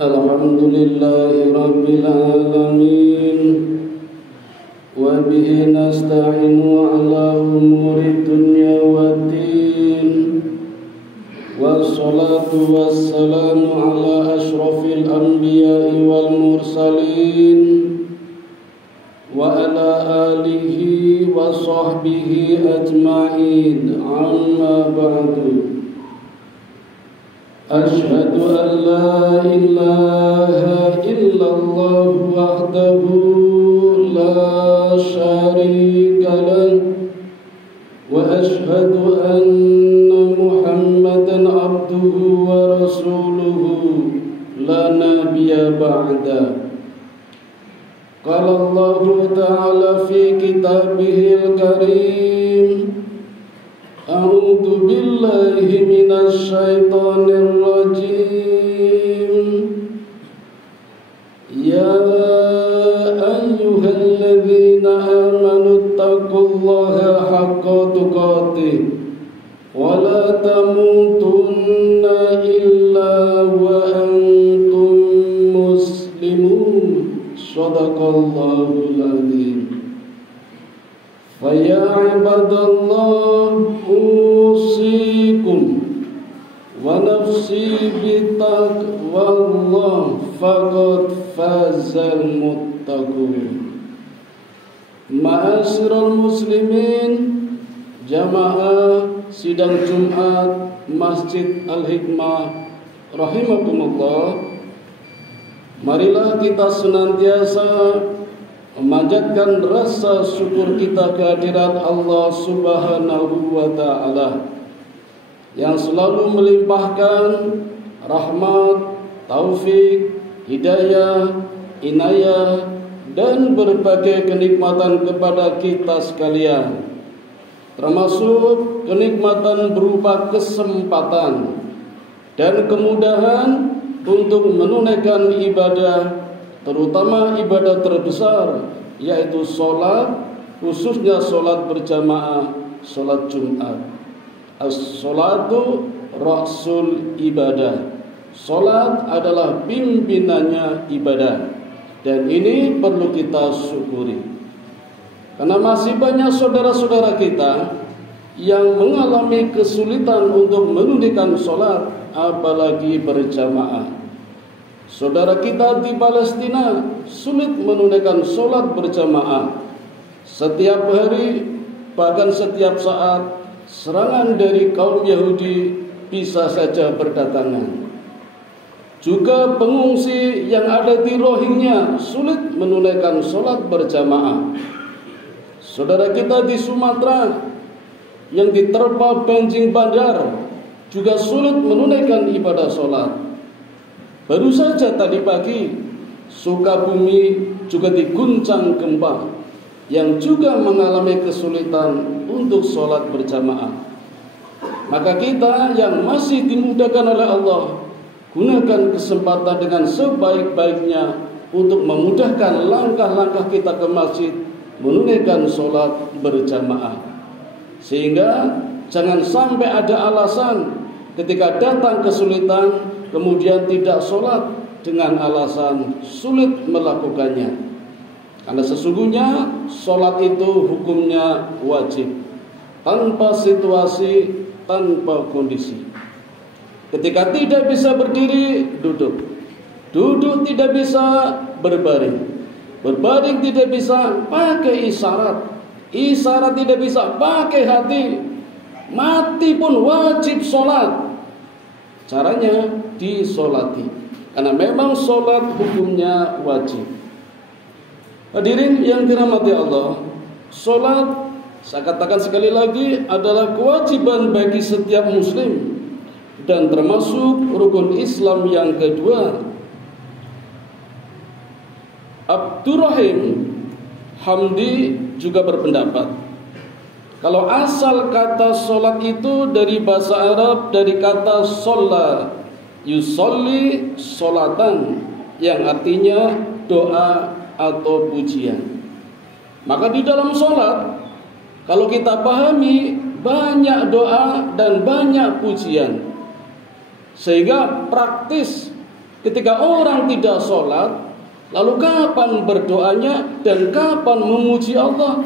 Alhamdulillahi Rabbil Alamin. Wa bihi nasta'inu ala umuri dunya waddin. Wassalatu wassalamu ala ashrafil anbiya'i wal mursalin. Wa ala alihi wa sahbihi ajma'in. Amma ba'du. Asyhadu an la ilaha illallah wahdahu la syarika lahu wa asyhadu anna Muhammadan abduhu wa rasuluhu la nabiyya ba'da. Qala Allah ta'ala fi kitabihil karim. A'udzu billahi minasy syaithanir rajim. Ya ayyuhalladzina amanu taqullaha haqqa tuqatih wa la tamutunna illa wa antum muslimun. Shadaqallahul adzim. Faya ibadallah usikum wa nafsi bitaqwallah faqad fazal muttaqun. Ma'asyiral muslimin, jamaah sidang Jumat Masjid Al-Hikmah rahimakumullah. Marilah kita senantiasa memanjatkan rasa syukur kita kehadirat Allah Subhanahu wa ta'ala yang selalu melimpahkan rahmat, taufik, hidayah, inayah dan berbagai kenikmatan kepada kita sekalian, termasuk kenikmatan berupa kesempatan dan kemudahan untuk menunaikan ibadah, terutama ibadah terbesar, yaitu sholat, khususnya sholat berjamaah, sholat Jumat. As-sholatu rasul ibadah. Sholat adalah pimpinannya ibadah, dan ini perlu kita syukuri. Karena masih banyak saudara-saudara kita yang mengalami kesulitan untuk menunaikan sholat, apalagi berjamaah. Saudara kita di Palestina sulit menunaikan sholat berjamaah. Setiap hari, bahkan setiap saat, serangan dari kaum Yahudi bisa saja berdatangan. Juga pengungsi yang ada di Rohingya sulit menunaikan sholat berjamaah. Saudara kita di Sumatera yang diterpa banjir bandar juga sulit menunaikan ibadah sholat. Baru saja tadi pagi Sukabumi juga diguncang gempa yang juga mengalami kesulitan untuk sholat berjamaah. Maka kita yang masih dimudahkan oleh Allah, gunakan kesempatan dengan sebaik-baiknya untuk memudahkan langkah-langkah kita ke masjid menunaikan sholat berjamaah. Sehingga jangan sampai ada alasan ketika datang kesulitan kemudian tidak sholat dengan alasan sulit melakukannya. Karena sesungguhnya sholat itu hukumnya wajib, tanpa situasi, tanpa kondisi. Ketika tidak bisa berdiri, duduk. Duduk tidak bisa, berbaring. Berbaring tidak bisa, pakai isyarat. Isyarat tidak bisa, pakai hati. Mati pun wajib sholat. Caranya disolati, karena memang sholat hukumnya wajib. Hadirin yang dirahmati Allah, sholat, saya katakan sekali lagi, adalah kewajiban bagi setiap muslim dan termasuk rukun Islam yang kedua. Abdurrahim Hamdi juga berpendapat kalau asal kata sholat itu dari bahasa Arab, dari kata sholla, yusolli sholatan, yang artinya doa atau pujian. Maka di dalam sholat, kalau kita pahami, banyak doa dan banyak pujian, sehingga praktis Ketika orang tidak sholat, lalu kapan berdoanya dan kapan memuji Allah?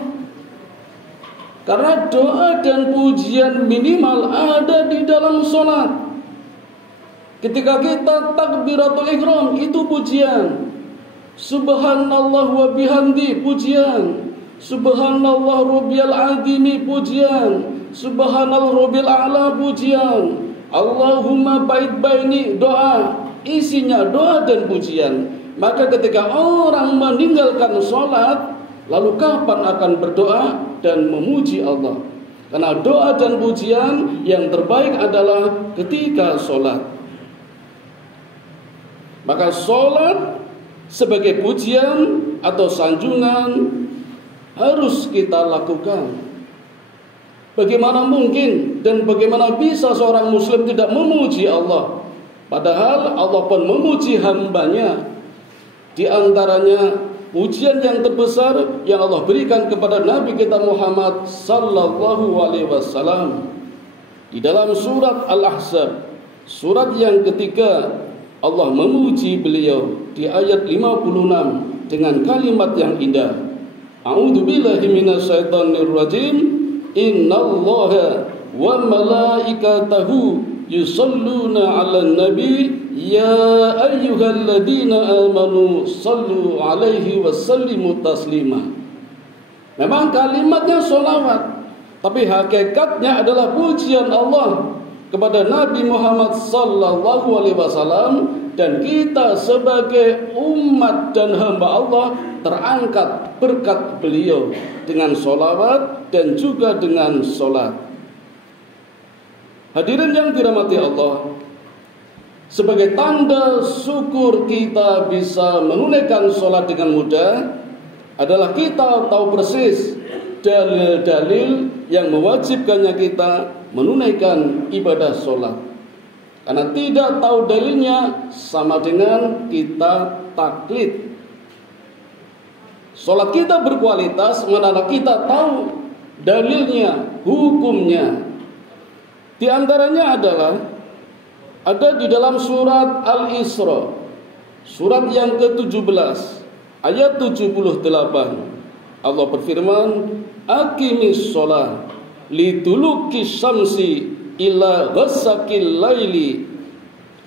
Karena doa dan pujian minimal ada di dalam sholat. Ketika kita takbiratul ihram, itu pujian. Subhanallah wa bihamdi, pujian. Subhanallah rabbiyal azimi, pujian. Subhanallah rabbil a'la, pujian. Allahumma ba'id baini, doa. Isinya doa dan pujian. Maka ketika orang meninggalkan sholat, lalu kapan akan berdoa dan memuji Allah? Karena doa dan pujian yang terbaik adalah ketika sholat. Maka sholat sebagai pujian atau sanjungan harus kita lakukan. Bagaimana mungkin dan bagaimana bisa seorang muslim tidak memuji Allah? Padahal Allah pun memuji hambanya. Di antaranya pujian yang terbesar yang Allah berikan kepada Nabi kita Muhammad sallallahu alaihi wasallam di dalam surat Al-Ahzab, surat yang ketiga, Allah memuji beliau di ayat 56 dengan kalimat yang indah. A'udzubillahi minasyaitonir rajim. Innallaha wa malaikatahu yusalluna 'alan nabi ya ayyuhalladzina amanu sallu 'alaihi wasallimu taslima. Memang kalimatnya sholawat, tapi hakikatnya adalah pujian Allah kepada Nabi Muhammad sallallahu alaihi wasallam, dan kita sebagai umat dan hamba Allah terangkat berkat beliau dengan sholawat dan juga dengan sholat. Hadirin yang dirahmati Allah, sebagai tanda syukur kita bisa menunaikan sholat dengan mudah adalah kita tahu persis dalil-dalil yang mewajibkannya kita menunaikan ibadah sholat. Karena tidak tahu dalilnya sama dengan kita taklid. Sholat kita berkualitas manakala kita tahu dalilnya, hukumnya. Di antaranya adalah ada di dalam surat Al-Isra, surat yang ke-17 ayat 78. Allah berfirman, aqimis sholat liduluki syamsi ila ghasaqil laili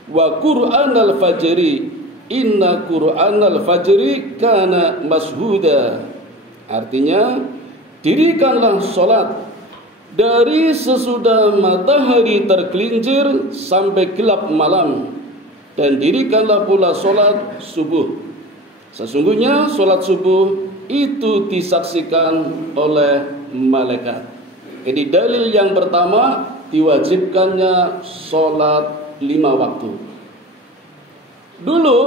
wa qur'anal fajri inna qur'anal fajri kana mashhuda. Artinya, dirikanlah sholat dari sesudah matahari tergelincir sampai gelap malam, dan dirikanlah pula sholat subuh. Sesungguhnya sholat subuh itu disaksikan oleh malaikat. Jadi dalil yang pertama, diwajibkannya sholat 5 waktu. Dulu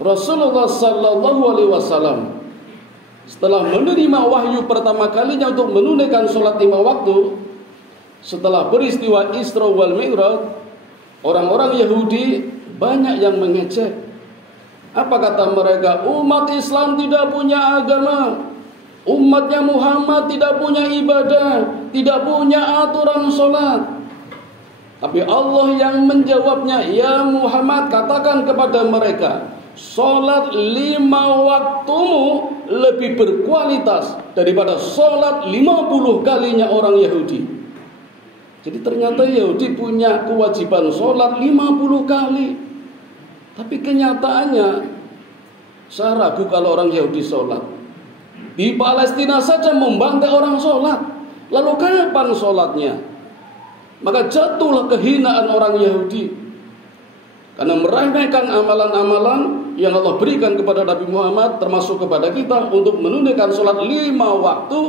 Rasulullah sallallahu alaihi wasallam setelah menerima wahyu pertama kalinya untuk menunaikan sholat 5 waktu, setelah peristiwa Isra wal Mi'raj, orang-orang Yahudi banyak yang mengejek. Apa kata mereka? Umat Islam tidak punya agama, umatnya Muhammad tidak punya ibadah, tidak punya aturan sholat. Tapi Allah yang menjawabnya, ya Muhammad, katakan kepada mereka, sholat 5 waktumu lebih berkualitas daripada sholat 50 kalinya orang Yahudi. Jadi ternyata Yahudi punya kewajiban sholat 50 kali. Tapi kenyataannya, saya ragu kalau orang Yahudi sholat. Di Palestina saja membantai orang sholat. Lalu kapan sholatnya? Maka jatuhlah kehinaan orang Yahudi, karena meremehkan amalan-amalan yang Allah berikan kepada Nabi Muhammad, termasuk kepada kita, untuk menunaikan sholat 5 waktu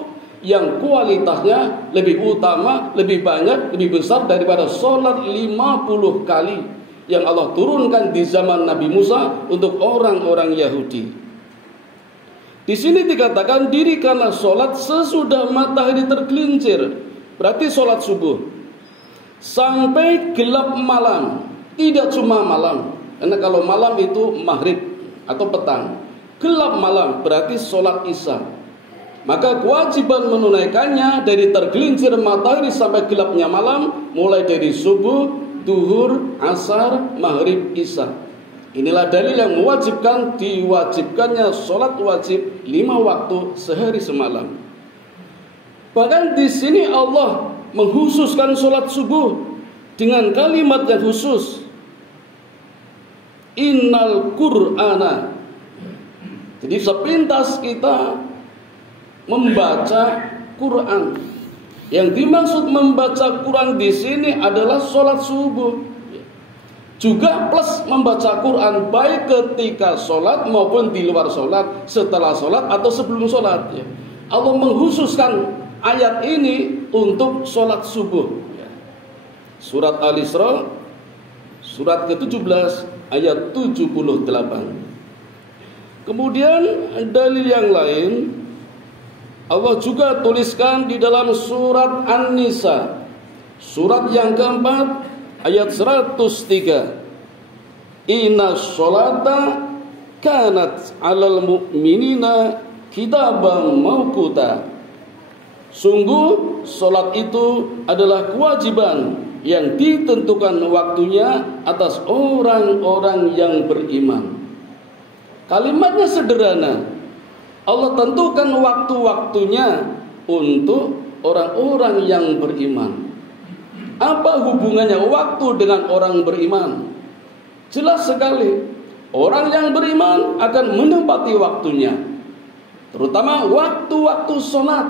yang kualitasnya lebih utama, lebih banyak, lebih besar daripada sholat 50 kali yang Allah turunkan di zaman Nabi Musa untuk orang-orang Yahudi. Di sini dikatakan dirikanlah sholat sesudah matahari tergelincir, berarti sholat subuh, sampai gelap malam. Tidak cuma malam, karena kalau malam itu maghrib atau petang. Gelap malam berarti sholat isya. Maka kewajiban menunaikannya dari tergelincir matahari sampai gelapnya malam, mulai dari subuh, duhur, asar, maghrib, isya. Inilah dalil yang mewajibkan diwajibkannya sholat wajib 5 waktu sehari semalam. Bahkan di sini Allah mengkhususkan sholat subuh dengan kalimat yang khusus. Innal Qur'ana. Jadi sepintas kita membaca Quran. Yang dimaksud membaca Quran di sini adalah sholat subuh. Juga plus membaca Quran baik ketika sholat maupun di luar sholat, setelah sholat atau sebelum sholat. Allah mengkhususkan ayat ini untuk sholat subuh. Surat Al-Isra, surat ke-17 ayat 78. Kemudian dalil yang lain Allah juga tuliskan di dalam surat An-Nisa, surat yang keempat ayat 103. Inna sholata kanat alal mu'minina kitaban mawquta. Sungguh sholat itu adalah kewajiban yang ditentukan waktunya atas orang-orang yang beriman. Kalimatnya sederhana. Allah tentukan waktu-waktunya untuk orang-orang yang beriman. Apa hubungannya waktu dengan orang beriman? Jelas sekali, orang yang beriman akan menempati waktunya, terutama waktu-waktu sholat.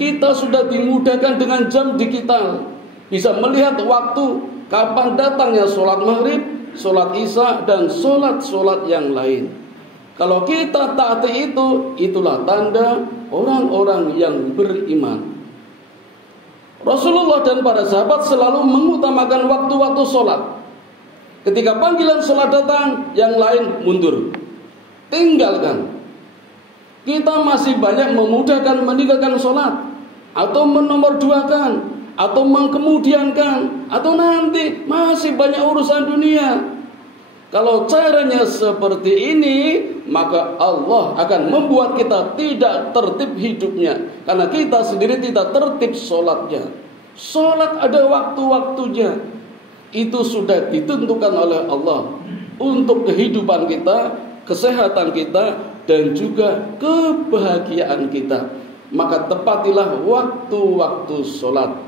Kita sudah dimudahkan dengan jam digital, bisa melihat waktu kapan datangnya sholat maghrib, sholat isya, dan sholat-sholat yang lain. Kalau kita taati itu, itulah tanda orang-orang yang beriman. Rasulullah dan para sahabat selalu mengutamakan waktu-waktu sholat. Ketika panggilan sholat datang, yang lain mundur, tinggalkan. Kita masih banyak memudahkan meninggalkan sholat, atau menomorduakan, atau mengkemudiankan, atau nanti masih banyak urusan dunia. Kalau caranya seperti ini, maka Allah akan membuat kita tidak tertib hidupnya, karena kita sendiri tidak tertib sholatnya. Sholat ada waktu-waktunya. Itu sudah ditentukan oleh Allah untuk kehidupan kita, kesehatan kita, dan juga kebahagiaan kita. Maka tepatilah waktu-waktu sholat.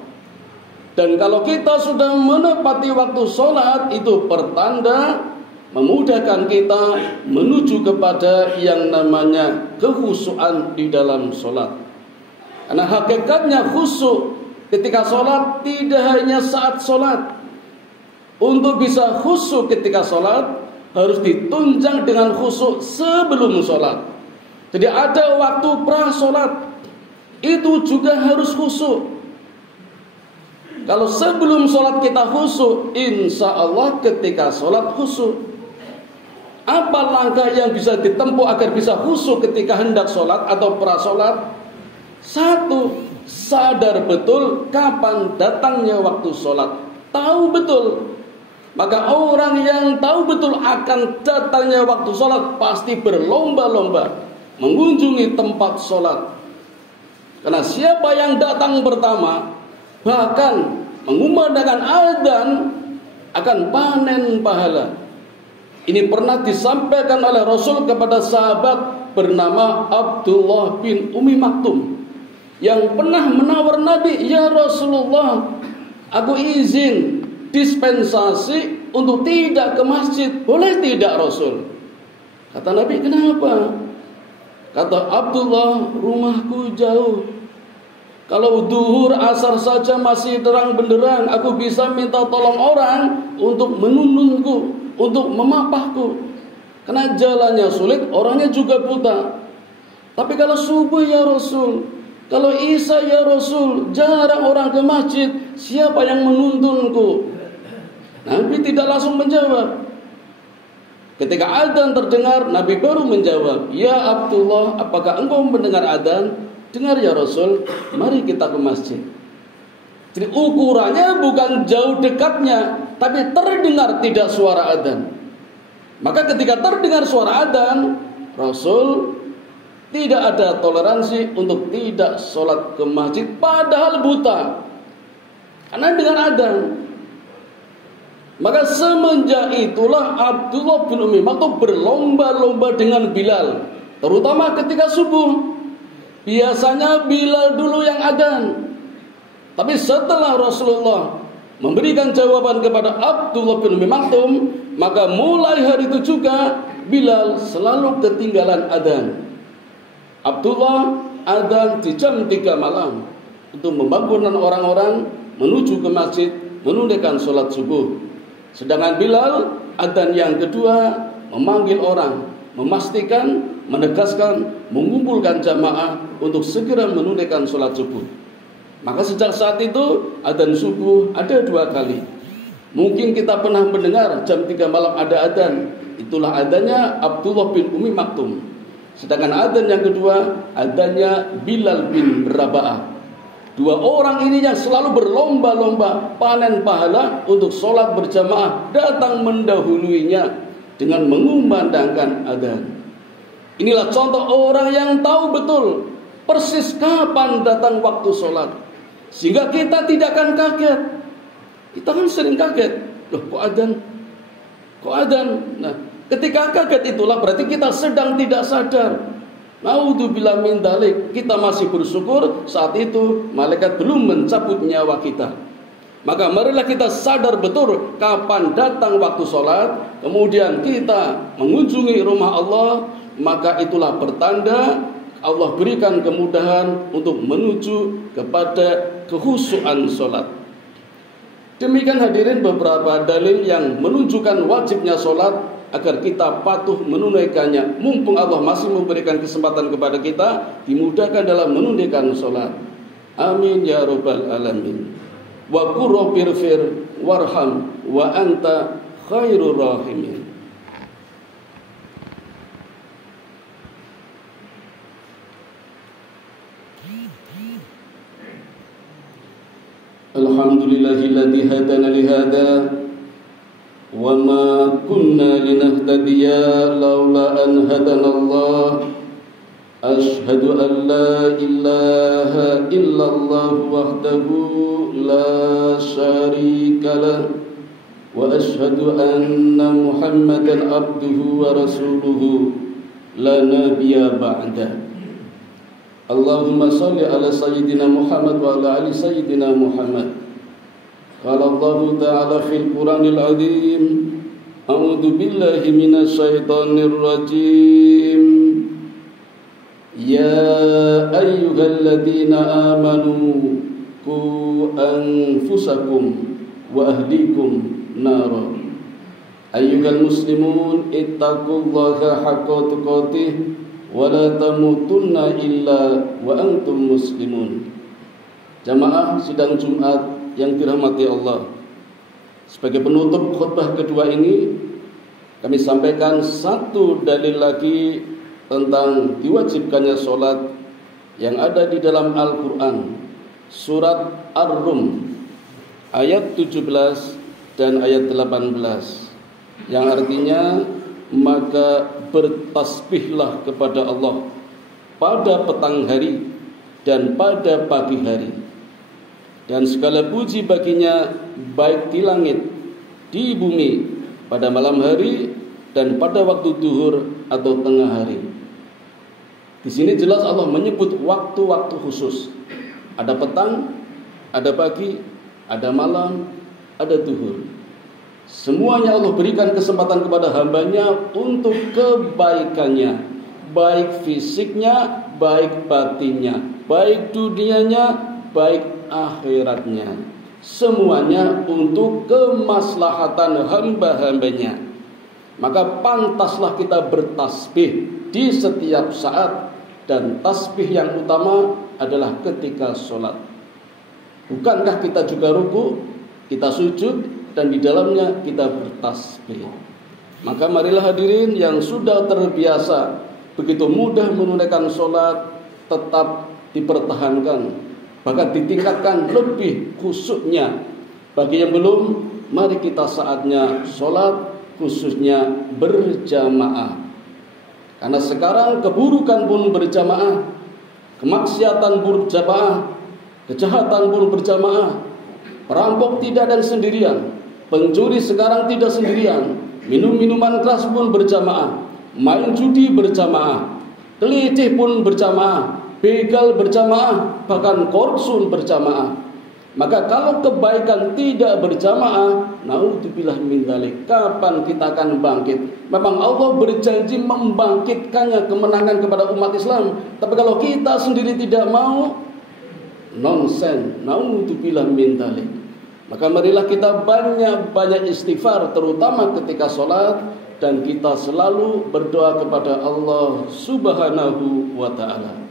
Dan kalau kita sudah menepati waktu sholat, itu pertanda memudahkan kita menuju kepada yang namanya kekhusyuan di dalam sholat. Karena hakikatnya khusyuk ketika sholat tidak hanya saat sholat. Untuk bisa khusyuk ketika sholat harus ditunjang dengan khusyuk sebelum sholat. Jadi ada waktu pra sholat, itu juga harus khusyuk. Kalau sebelum sholat kita khusyuk, insya Allah ketika sholat khusyuk. Apa langkah yang bisa ditempuh agar bisa khusyuk ketika hendak sholat atau pra sholat? Satu, sadar betul kapan datangnya waktu sholat. Tahu betul. Maka orang yang tahu betul akan datangnya waktu sholat pasti berlomba-lomba mengunjungi tempat sholat. Karena siapa yang datang pertama, bahkan mengumandangkan azan, akan panen pahala. Ini pernah disampaikan oleh Rasul kepada sahabat bernama Abdullah bin Umi Maktum, yang pernah menawar Nabi, "Ya Rasulullah, aku izin dispensasi untuk tidak ke masjid, boleh tidak Rasul?" Kata Nabi, "Kenapa?" Kata Abdullah, "Rumahku jauh. Kalau duhur asar saja masih terang benderang, aku bisa minta tolong orang untuk menununku, untuk memapahku. Karena jalannya sulit, orangnya juga buta. Tapi kalau subuh ya Rasul, kalau isya ya Rasul, jarang orang ke masjid, siapa yang menuntunku?" Nabi tidak langsung menjawab. Ketika adzan terdengar, Nabi baru menjawab, "Ya Abdullah, apakah engkau mendengar adzan?" "Dengar ya Rasul, mari kita ke masjid." Jadi ukurannya bukan jauh dekatnya, tapi terdengar tidak suara adzan. Maka ketika terdengar suara adzan, Rasul tidak ada toleransi untuk tidak sholat ke masjid, padahal buta, karena dengar adzan. Maka semenjak itulah Abdullah bin Ummi Maktum berlomba-lomba dengan Bilal, terutama ketika subuh. Biasanya Bilal dulu yang adzan, tapi setelah Rasulullah memberikan jawaban kepada Abdullah bin Ummi Maktum, maka mulai hari itu juga Bilal selalu ketinggalan adzan. Abdullah adzan di jam 3 malam untuk membangunkan orang-orang menuju ke masjid menunaikan sholat subuh. Sedangkan Bilal adzan yang kedua memanggil orang, memastikan, menegaskan, mengumpulkan jamaah untuk segera menunaikan sholat subuh. Maka sejak saat itu adzan subuh ada 2 kali. Mungkin kita pernah mendengar jam 3 malam ada adzan. Itulah adzannya Abdullah bin Ummi Maktum. Sedangkan adzan yang kedua adzannya Bilal bin Raba'ah. 2 orang ini yang selalu berlomba-lomba panen pahala untuk sholat berjamaah datang mendahuluinya dengan mengumandangkan adzan. Inilah contoh orang yang tahu betul persis kapan datang waktu sholat, sehingga kita tidak akan kaget. Kita kan sering kaget, loh kok adzan? Kok adzan? Nah, ketika kaget itulah berarti kita sedang tidak sadar. Naudzubillah min dzalik. Kita masih bersyukur saat itu malaikat belum mencabut nyawa kita. Maka marilah kita sadar betul kapan datang waktu sholat, kemudian kita mengunjungi rumah Allah. Maka itulah pertanda Allah berikan kemudahan untuk menuju kepada kekhusyuan sholat. Demikian hadirin beberapa dalil yang menunjukkan wajibnya sholat agar kita patuh menunaikannya. Mumpung Allah masih memberikan kesempatan kepada kita, dimudahkan dalam menunaikan sholat. Amin ya rabbal alamin. Wa qur rabbirfir warham wa anta khairur rahimin. Alhamdulillahilladzi hadana lihada wa ma kunna linahtadiya laula an hadanallah. Ashhadu an la ilaha illallah wahdahu la syarika lah wa ashhadu anna Muhammadan abduhu wa rasuluhu la nabiyya ba'da. Allahumma salli ala sayyidina Muhammad wa ala ali sayyidina Muhammad. Qala Allah ta'ala fil Qur'anil azim, a'udzu billahi minasy syaithanir rajim. Ya ayyuhalladzina amanu qu anfusakum wa ahlikum nara. Ayyuhal muslimun ittaqullaha haqqa tuqatih wala tamutunna illa wa antum muslimun. Jamaah sidang Jumat yang dirahmati Allah, sebagai penutup khutbah kedua ini kami sampaikan satu dalil lagi tentang diwajibkannya sholat yang ada di dalam Al-Quran, surat Ar-Rum ayat 17 dan ayat 18, yang artinya maka bertasbihlah kepada Allah pada petang hari dan pada pagi hari, dan segala puji baginya baik di langit, di bumi, pada malam hari dan pada waktu duhur atau tengah hari. Di sini jelas Allah menyebut waktu-waktu khusus. Ada petang, ada pagi, ada malam, ada duhur. Semuanya Allah berikan kesempatan kepada hambanya untuk kebaikannya, baik fisiknya, baik batinnya, baik dunianya, baik akhiratnya. Semuanya untuk kemaslahatan hamba-hambanya. Maka pantaslah kita bertasbih di setiap saat, dan tasbih yang utama adalah ketika sholat. Bukankah kita juga ruku, kita sujud, dan di dalamnya kita bertasbih? Maka marilah hadirin yang sudah terbiasa begitu mudah menunaikan sholat tetap dipertahankan, bahkan ditingkatkan lebih khusyuknya. Bagi yang belum, mari kita saatnya sholat, khususnya berjamaah. Karena sekarang keburukan pun berjamaah, kemaksiatan pun berjamaah, kejahatan pun berjamaah, perampok tidak dan sendirian, Pencuri sekarang tidak sendirian, minum minuman keras pun berjamaah, main judi berjamaah, kelicih pun berjamaah, begal berjamaah, bahkan korupsi berjamaah. Maka kalau kebaikan tidak berjamaah, naudzubillah min dzalik, kapan kita akan bangkit? Memang Allah berjanji membangkitkannya, kemenangan kepada umat Islam. Tapi kalau kita sendiri tidak mau, nonsen, naudzubillah min dzalik. Maka marilah kita banyak-banyak istighfar, terutama ketika sholat, dan kita selalu berdoa kepada Allah Subhanahu wa ta'ala.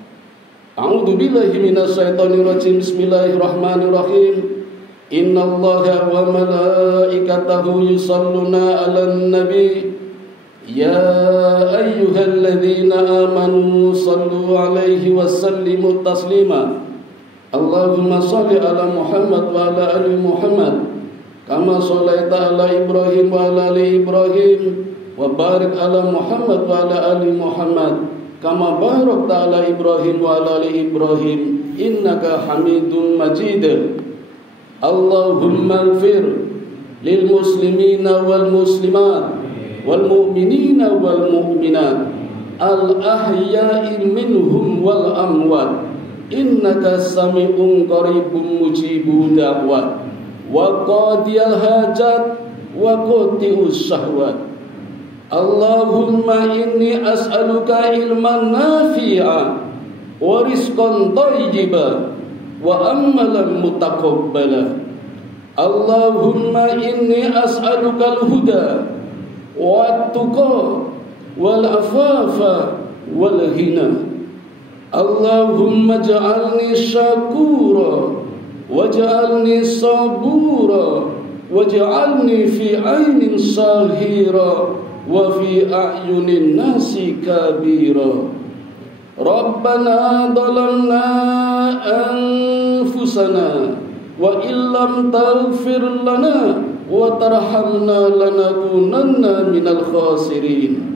A'udzu billahi minasyaitonir rajim. Bismillahirrahmanirrahim. Innallaha wa malaikatahu yusholluna 'alan nabi. Ya ayyuhalladzina amanu shallu 'alaihi wa sallimu taslima. Allahumma shalli 'ala Muhammad wa 'ala ali Muhammad kama shallaita 'ala Ibrahim wa 'ala ali Ibrahim wa barik 'ala Muhammad wa 'ala ali Muhammad kama barakta 'ala Ibrahim wa 'ala ali Ibrahim innaka Hamidum Majid. Allahumma ighfir lil muslimina wal muslimat wal mu'minina wal mu'minat al ahya'i minhum wal amwat innaka sami'un qaribun mujibud da'wat wa qadiyal hajat wa qati'us syahwat. Allahumma inni as'aluka ilman nafi'a wa rizqan thayyiba wa amalan mutaqabbala. Allahumma inni as'aluka al-huda wa at-tuqa wal afafa wal ghina. Allahumma ja'alni syakura waj'alni sabura waj'alni fi 'ainin sahira wa fi a'yunin nasi kabira. Rabbana dhalamna anfusana wa illam taghfir lana wa tarhamna lanakunanna minal khasirin.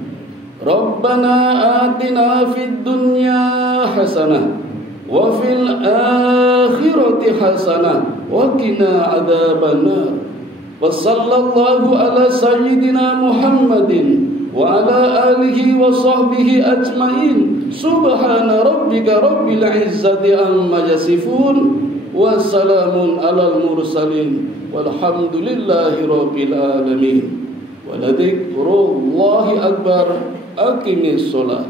Rabbana atina fid dunya hasanah wa fil akhirati hasanah wa qina adzabannar. Wa sallallahu ala sayyidina Muhammadin wa ala alihi wa sahbihi ajmain. Subhana rabbika rabbil izzati amma yasifun wa salamun alal mursalin walhamdulillahi rabbil alamin. Wa la dzikrullahi akbar. Aqimis sholat.